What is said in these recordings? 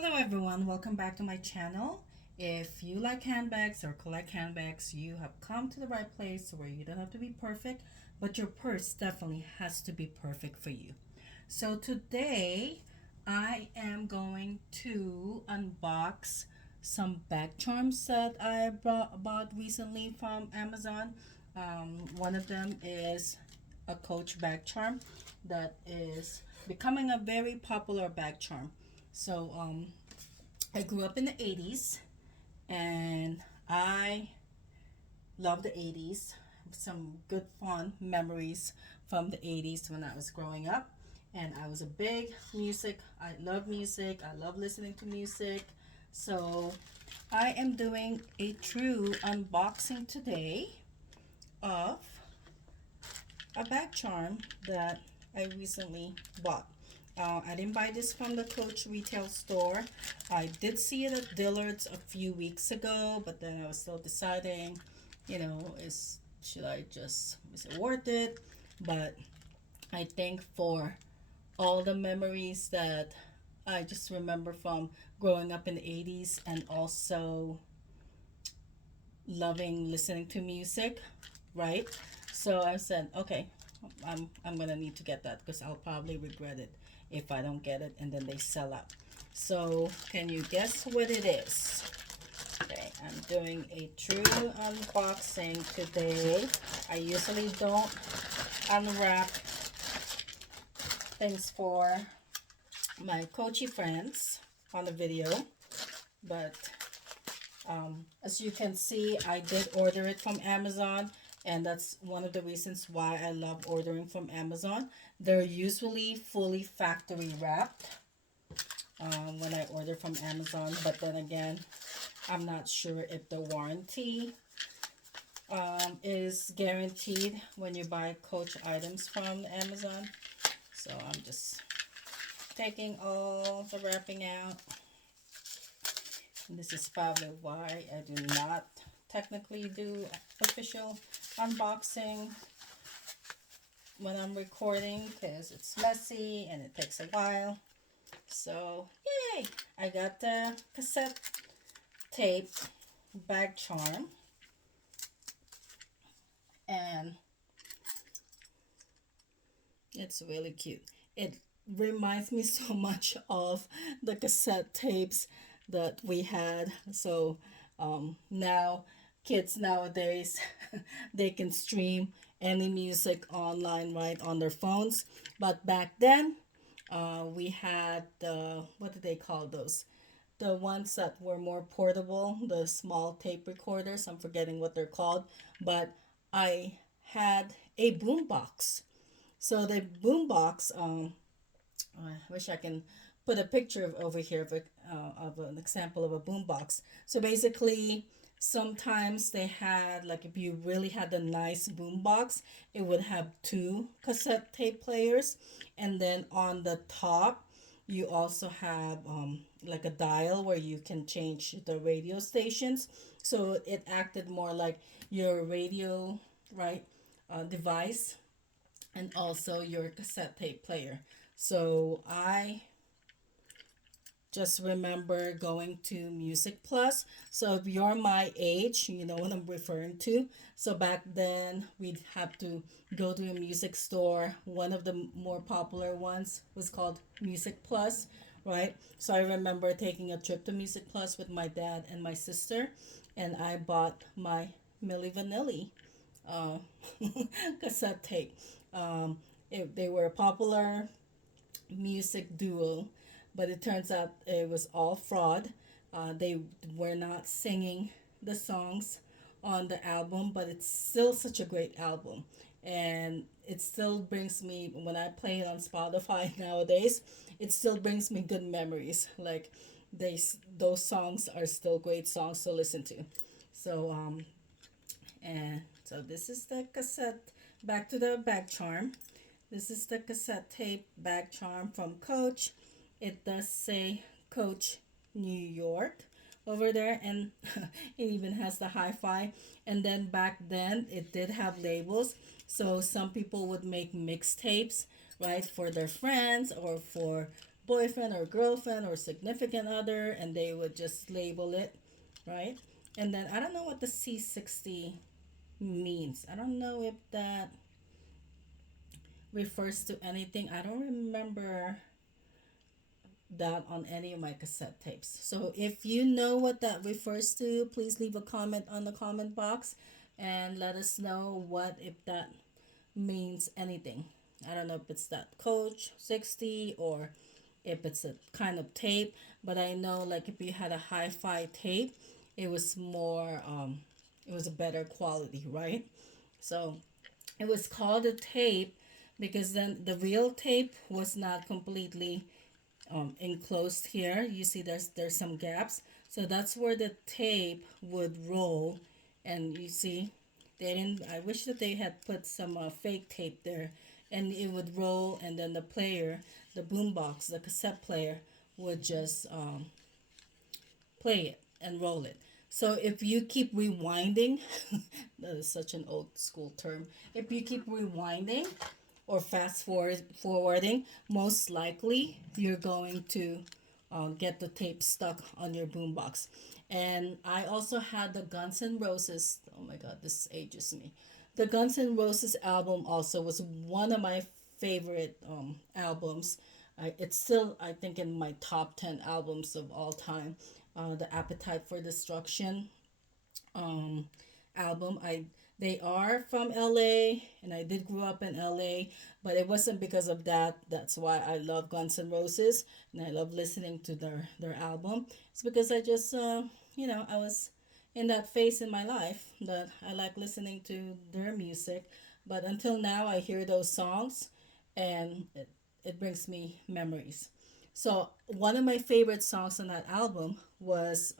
Hello everyone, welcome back to my channel. If you like handbags or collect handbags, you have come to the right place where you don't have to be perfect, but your purse definitely has to be perfect for you. So today I am going to unbox some bag charms that I bought recently from Amazon. One of them is a Coach bag charm that is becoming a very popular bag charm. So I grew up in the 80s and I love the 80s. Some good fun memories from the 80s when I was growing up. And I was a big music. I love music. I love listening to music. So I am doing a true unboxing today of a bag charm that I recently bought. I didn't buy this from the Coach retail store. I did see it at Dillard's a few weeks ago, but then I was still deciding, should I just, is it worth it? But I think for all the memories that I just remember from growing up in the 80s and also loving listening to music, right? So I said, okay, I'm gonna need to get that because I'll probably regret it if I don't get it and then they sell out. So can you guess what it is? Okay, I'm doing a true unboxing today. I usually don't unwrap things for my coachy friends on the video, but as you can see, I did order it from Amazon, and that's one of the reasons why I love ordering from Amazon. They're usually fully factory wrapped when I order from Amazon, but then again, I'm not sure if the warranty is guaranteed when you buy Coach items from Amazon. So I'm just taking all the wrapping out. This is probably why I do not technically do official unboxing when I'm recording, because it's messy and it takes a while. So yay, I got the cassette tape bag charm, and it's really cute. It reminds me so much of the cassette tapes that we had. So now kids nowadays they can stream any music online right on their phones. But back then we had the, what do they call those? The ones that were more portable, the small tape recorders. I'm forgetting what they're called, but I had a boombox. So the boombox, I wish I can put a picture over here of an example of a boombox. So basically, sometimes they had, like, if you really had a nice boombox, it would have two cassette tape players, and then on the top, you also have like a dial where you can change the radio stations. So it acted more like your radio, right, device, and also your cassette tape player. So I just remember going to Music Plus. So if you're my age, you know what I'm referring to. So back then, we'd have to go to a music store. One of the more popular ones was called Music Plus, right? So I remember taking a trip to Music Plus with my dad and my sister, and I bought my Milli Vanilli uh, cassette tape. They were a popular music duo, but it turns out it was all fraud. They were not singing the songs on the album, but it's still such a great album. And it still brings me, when I play it on Spotify nowadays, it still brings me good memories. Like, those songs are still great songs to listen to. So, and so this is the cassette, back to the bag charm. This is the cassette tape bag charm from Coach. It does say Coach New York over there, and it even has the hi-fi. And then back then it did have labels, so some people would make mixtapes, right, for their friends or for boyfriend or girlfriend or significant other, and they would just label it, right? And then I don't know what the C60 means. I don't know if that refers to anything. I don't remember that on any of my cassette tapes. So if you know what that refers to, please leave a comment on the comment box and let us know what if that means anything. I don't know if it's that Coach 60 or if it's a kind of tape, but I know like if you had a hi-fi tape, it was more it was a better quality, right? So it was called a tape because then the real tape was not completely enclosed here. You see there's some gaps. So that's where the tape would roll. And you see, they didn't, I wish that they had put some fake tape there. And it would roll, and then the player, the boombox, the cassette player, would just play it and roll it. So if you keep rewinding, that is such an old school term. If you keep rewinding or forwarding, most likely you're going to get the tape stuck on your boombox. And I also had the Guns N' Roses. Oh my God, this ages me. The Guns N' Roses album also was one of my favorite albums. It's still, I think, in my top 10 albums of all time. The Appetite for Destruction um, album. They are from LA, and I did grow up in LA, but it wasn't because of that. That's why I love Guns N' Roses, and I love listening to their album. It's because I just I was in that phase in my life that I like listening to their music. But until now, I hear those songs, and it brings me memories. So one of my favorite songs on that album was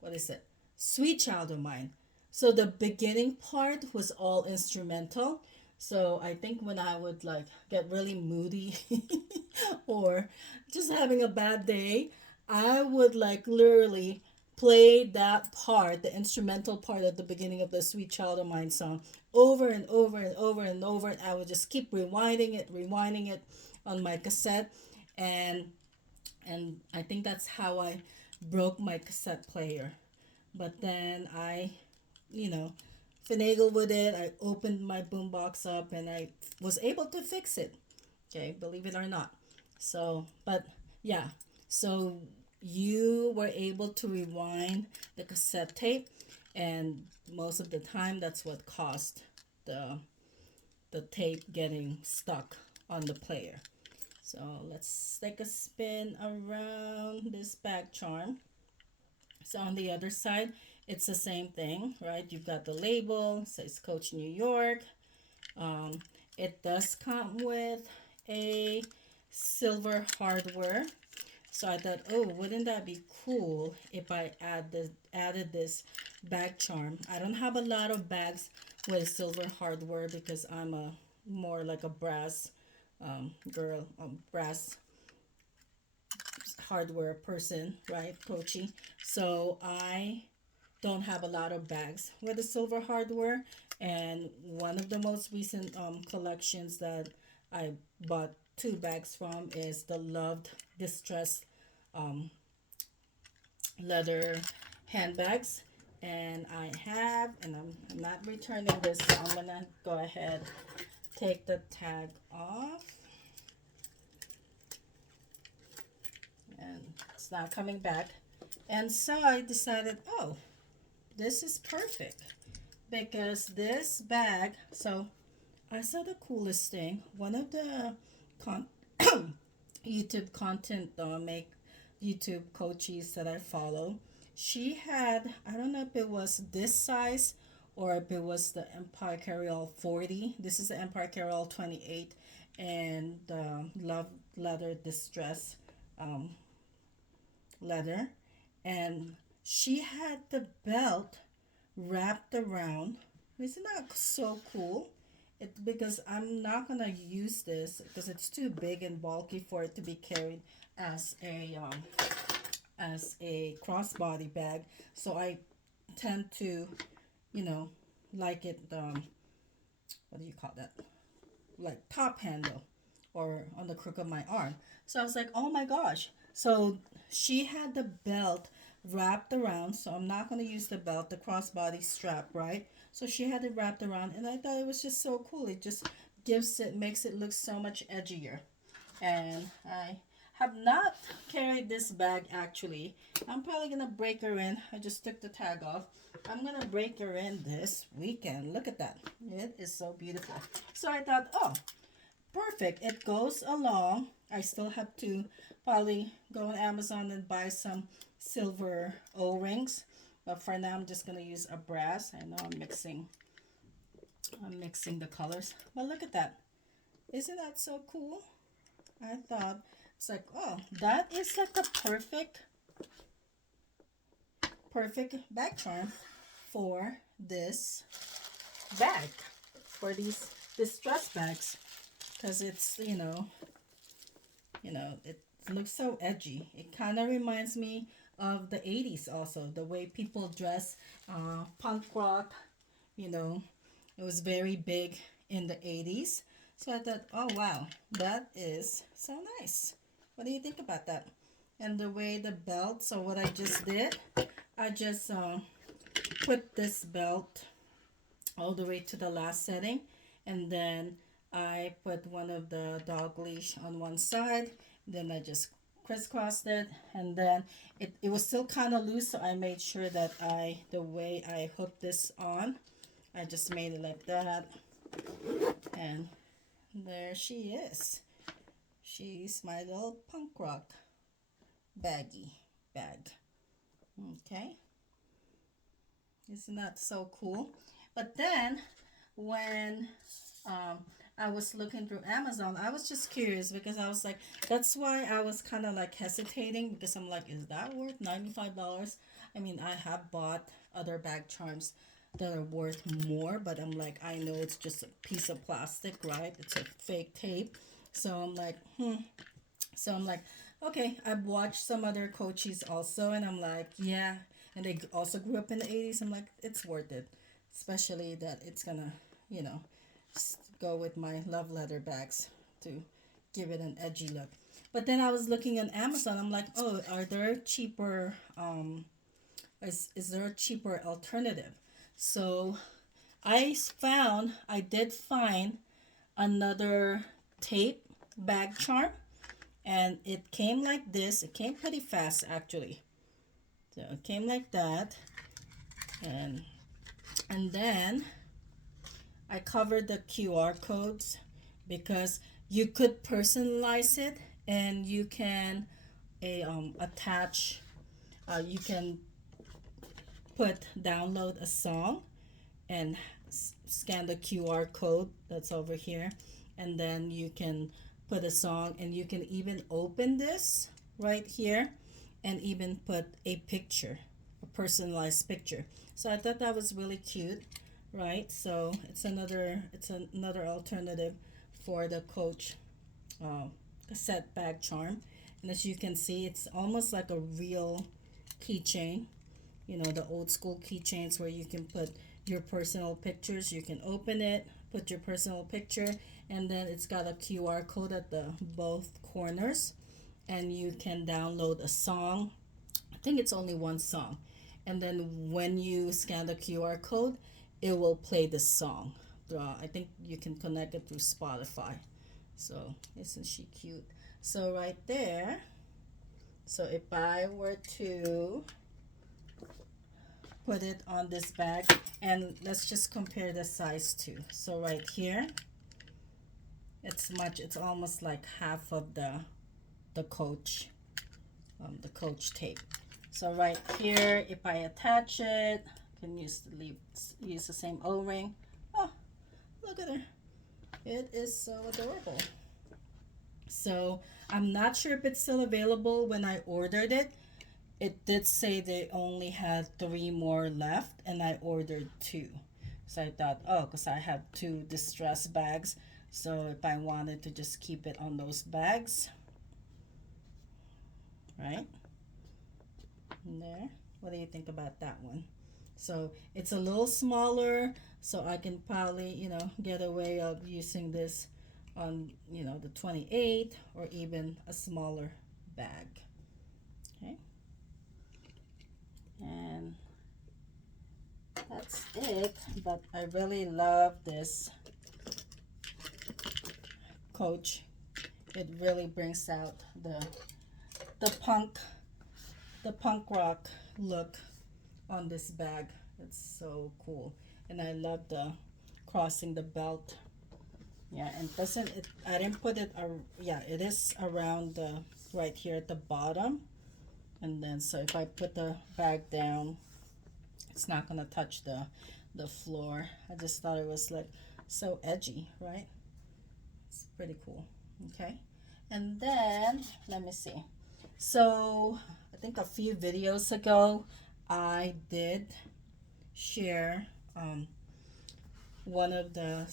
what is it? Sweet Child of Mine. So the beginning part was all instrumental. So I think when I would like get really moody or just having a bad day, I would like literally play that part, the instrumental part at the beginning of the Sweet Child of Mine song over and over and over and over. And I would just keep rewinding it on my cassette. And I think that's how I broke my cassette player. But then I, you know, finagled with it. I opened my boombox up and I was able to fix it. Okay, believe it or not. So, but yeah, so you were able to rewind the cassette tape, and most of the time that's what caused the the tape getting stuck on the player. So let's take a spin around this bag charm. So on the other side, it's the same thing, right? You've got the label, says Coach New York. Um, it does come with a silver hardware. So I thought, oh, wouldn't that be cool if I added this bag charm? I don't have a lot of bags with silver hardware because I'm a more like a brass girl, brass hardware person, right, Coachy? So I don't have a lot of bags with the silver hardware. And one of the most recent collections that I bought two bags from is the Loved Distressed um, leather handbags. And I'm not returning this, so I'm gonna go ahead, take the tag off. And it's not coming back. And so I decided, oh, this is perfect because this bag, so I saw the coolest thing. One of the con- YouTube content make YouTube coaches that I follow, she had, I don't know if it was this size or if it was the Empire Carryall 40. This is the Empire Carryall 28 and Love Leather Distress um, leather. And she had the belt wrapped around. Isn't that so cool? Because I'm not gonna use this because it's too big and bulky for it to be carried as a crossbody bag. So I tend to, you know, like it. What do you call that? Like top handle. or on the crook of my arm. So I was like, oh my gosh. So she had the belt wrapped around. So I'm not going to use the belt, the crossbody strap, right? So she had it wrapped around, and I thought it was just so cool. It just makes it look so much edgier. And I have not carried this bag actually. I'm probably gonna break her in. I just took the tag off. I'm gonna break her in this weekend. Look at that. It is so beautiful. So I thought, oh, perfect. It goes along. I still have to probably go on Amazon and buy some silver O-rings. But for now, I'm just gonna use a brass. I know I'm mixing the colors. But look at that. Isn't that so cool? I thought it's like, oh, that is like a perfect bag charm for this bag, for these distress bags, because it's it looks so edgy. It kind of reminds me of the 80s also, the way people dress, punk rock, you know, it was very big in the 80s. So I thought, oh wow, that is so nice. What do you think about that? And the way the belt, so what I just did, I just put this belt all the way to the last setting, and then I put one of the dog leash on one side, then I just crisscrossed it, and then it was still kind of loose, so I made sure that the way I hooked this on, I just made it like that, and there she is. She's my little punk rock bag. Okay, isn't that so cool? But then when I was looking through Amazon, I was just curious because I was like, that's why I was kind of like hesitating, because I'm like, is that worth $95? I mean, I have bought other bag charms that are worth more, but I'm like, I know it's just a piece of plastic, right? It's a fake tape. So I'm like, So I'm like, okay, I've watched some other coaches also, and I'm like, yeah, and they also grew up in the 80s. I'm like, it's worth it, especially that it's gonna, you know, go with my love letter bags to give it an edgy look. But then I was looking on Amazon. I'm like, oh, are there cheaper? Is there a cheaper alternative? So I did find another tape bag charm, and it came like this. It came pretty fast actually. So it came like that, and then I covered the QR codes because you could personalize it, and you can attach. You can download a song and scan the QR code that's over here, and then you can put a song, and you can even open this right here and even put a picture, a personalized picture. So I thought that was really cute, right? So it's another alternative for the Coach cassette bag charm. And as you can see, it's almost like a real keychain, the old school keychains where you can put your personal pictures. You can open it, put your personal picture, and then it's got a QR code at the both corners, and you can download a song. I think it's only one song, and then when you scan the QR code, it will play the song. I think you can connect it through Spotify. So isn't she cute? So right there. So if I were to put it on this bag, and let's just compare the size too. So right here, it's almost like half of the Coach tape. So right here, if I attach it, I can use the same O-ring. Oh, look at her. It is so adorable. So I'm not sure if it's still available. When I ordered it, it did say they only had 3 more left, and I ordered 2. So I thought, oh, because I have 2 distress bags, so if I wanted to just keep it on those bags, right? And there. What do you think about that one? So it's a little smaller, so I can probably, get away of using this on, you know, the 28 or even a smaller bag. Okay, and that's it. But I really love this Coach. It really brings out the punk the punk rock look on this bag. It's so cool, and I love the crossing the belt. Yeah, and doesn't it? I didn't put it. Yeah, it is around the right here at the bottom, and then so if I put the bag down, it's not gonna touch the floor. I just thought it was like so edgy, right? It's pretty cool. Okay, and then let me see. So I think a few videos ago, I did share one of the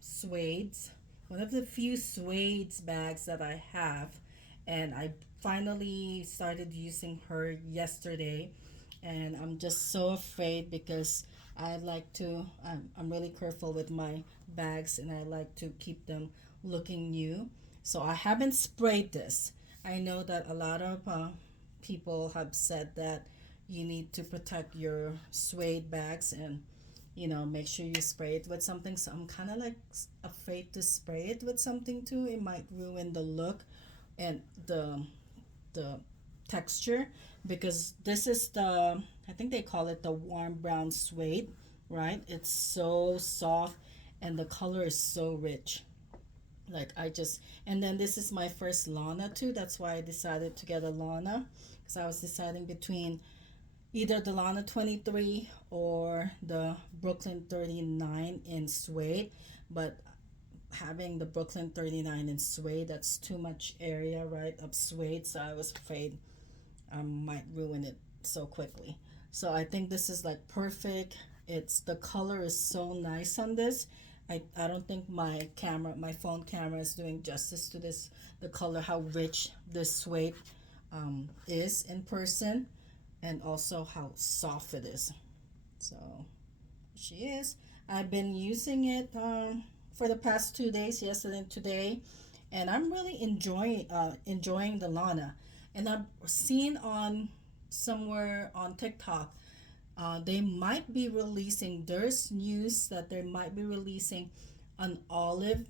Suede's, one of the few Suede's bags that I have, and I finally started using her yesterday, and I'm just so afraid because I like to, I'm really careful with my bags, and I like to keep them looking new. So I haven't sprayed this. I know that a lot of people have said that you need to protect your Suede bags and, you know, make sure you spray it with something. So I'm kind of like afraid to spray it with something too. It might ruin the look and the texture, because this is the, I think they call it the warm brown Suede, right? It's so soft and the color is so rich. Like I just, and then this is my first Lana too. That's why I decided to get a Lana, because I was deciding between either the Lana 23 or the Brooklyn 39 in Suede. But having the Brooklyn 39 in Suede, that's too much area, right, of Suede. So I was afraid I might ruin it so quickly. So I think this is like perfect. It's, the color is so nice on this. I don't think my camera, my phone camera is doing justice to this, the color, how rich this Suede is in person, and also how soft it is. So she is. I've been using it for the past 2 days, yesterday and today, and I'm really enjoying the Lana. And I've seen on somewhere on TikTok, they might be releasing. There's news that they might be releasing an olive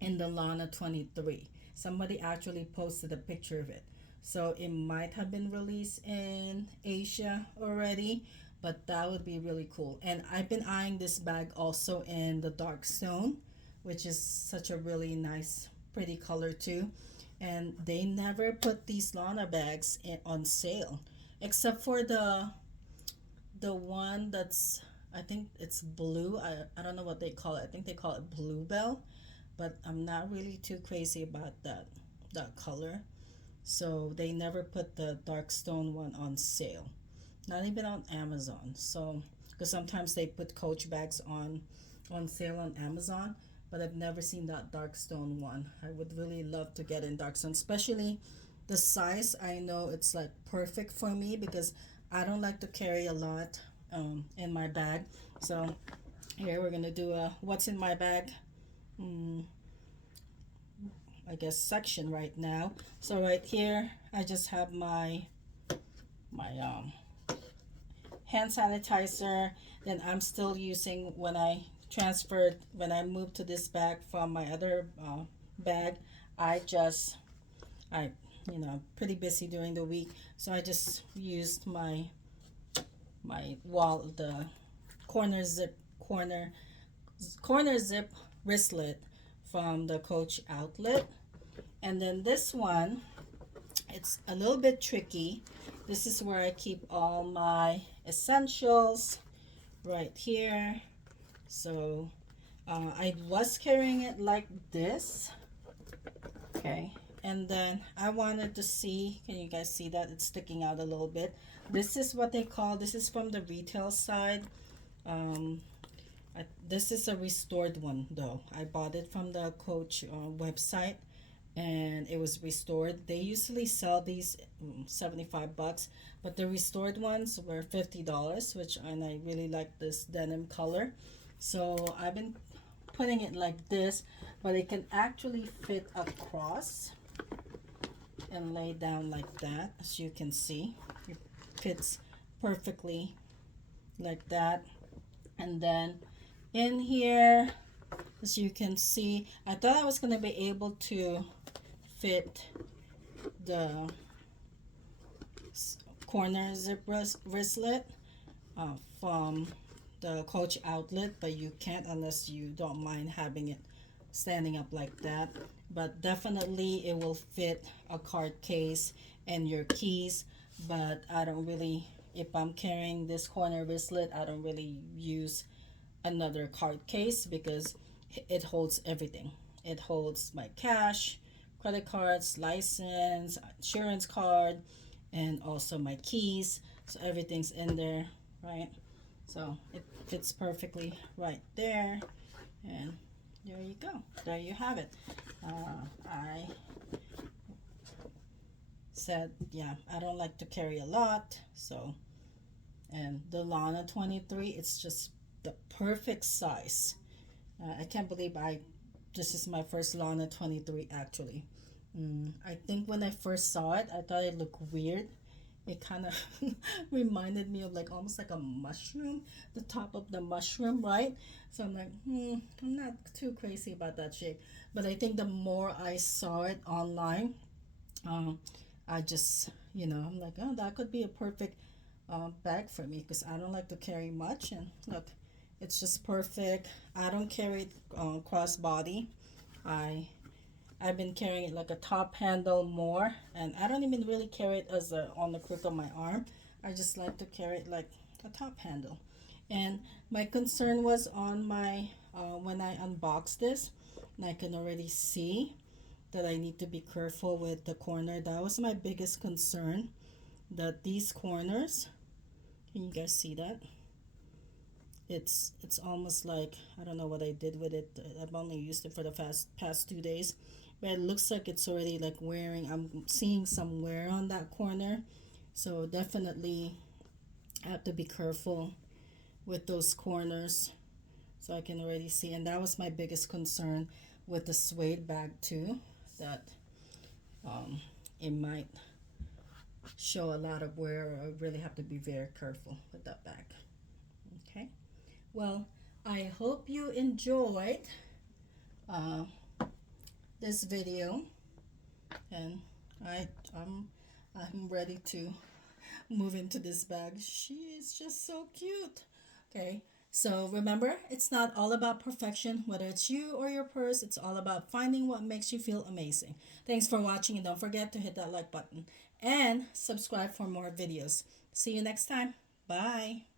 in the Lana 23. Somebody actually posted a picture of it. So it might have been released in Asia already, but that would be really cool. And I've been eyeing this bag also in the dark stone, which is such a really nice, pretty color too. And they never put these Lana bags on sale, except for the one that's, I think it's blue. I don't know what they call it. I think they call it bluebell, but I'm not really too crazy about that color. So they never put the dark stone one on sale, not even on Amazon. So because sometimes they put Coach bags on sale on Amazon, but I've never seen that dark stone one. I would really love to get in dark stone, especially the size. I know it's like perfect for me because I don't like to carry a lot in my bag. So here we're gonna do a what's in my bag, mm, I guess, section right now. So right here I just have my hand sanitizer. Then I'm still using, when I moved to this bag from my other bag, I just, I, you know, pretty busy during the week, so I just used my wall, the corner zip, corner zip wristlet from the Coach outlet. And then this one, it's a little bit tricky. This is where I keep all my essentials, right here. So I was carrying it like this, okay, and then I wanted to see, can you guys see that it's sticking out a little bit? This is what they call, this is from the retail side. This is a restored one though. I bought it from the Coach website, and it was restored. They usually sell these $75, but the restored ones were $50, which, and I really like this denim color. So I've been putting it like this, but it can actually fit across and lay down like that. As you can see, it fits perfectly like that. And then in here, as you can see, I thought I was going to be able to fit the corner zip wristlet from the Coach outlet, but you can't unless you don't mind having it standing up like that. But definitely it will fit a card case and your keys. But I don't really, if I'm carrying this corner wristlet, I don't really use another card case because it holds everything. It holds my cash, credit cards, license, insurance card, and also my keys. So everything's in there, right? So it fits perfectly right there. And there you go. There you have it. I said, yeah, I don't like to carry a lot. So, and the Lana 23, it's just the perfect size. I can't believe this is my first Lana 23 actually. I think when I first saw it, I thought it looked weird. It kind of reminded me of like almost like a mushroom, the top of the mushroom, right? So I'm like, I'm not too crazy about that shape. But I think the more I saw it online, um, I just, I'm like, oh, that could be a perfect bag for me because I don't like to carry much. And look, it's just perfect. I don't carry it crossbody. I I've been carrying it like a top handle more, and I don't even really carry it as on the crook of my arm. I just like to carry it like a top handle. And my concern was on my when I unboxed this, and I can already see that I need to be careful with the corner. That was my biggest concern. That these corners, can you guys see that? It's almost like I don't know what I did with it. I've only used it for the past 2 days, but it looks like it's already like wearing. I'm seeing some wear on that corner, so definitely I have to be careful with those corners. So I can already see, and that was my biggest concern with the Suede bag too, that um, it might show a lot of wear. I really have to be very careful with that bag. Okay. Well, I hope you enjoyed uh, this video, and I'm I'm ready to move into this bag. She is just so cute. Okay. So remember, it's not all about perfection, whether it's you or your purse. It's all about finding what makes you feel amazing. Thanks for watching, and don't forget to hit that like button and subscribe for more videos. See you next time. Bye.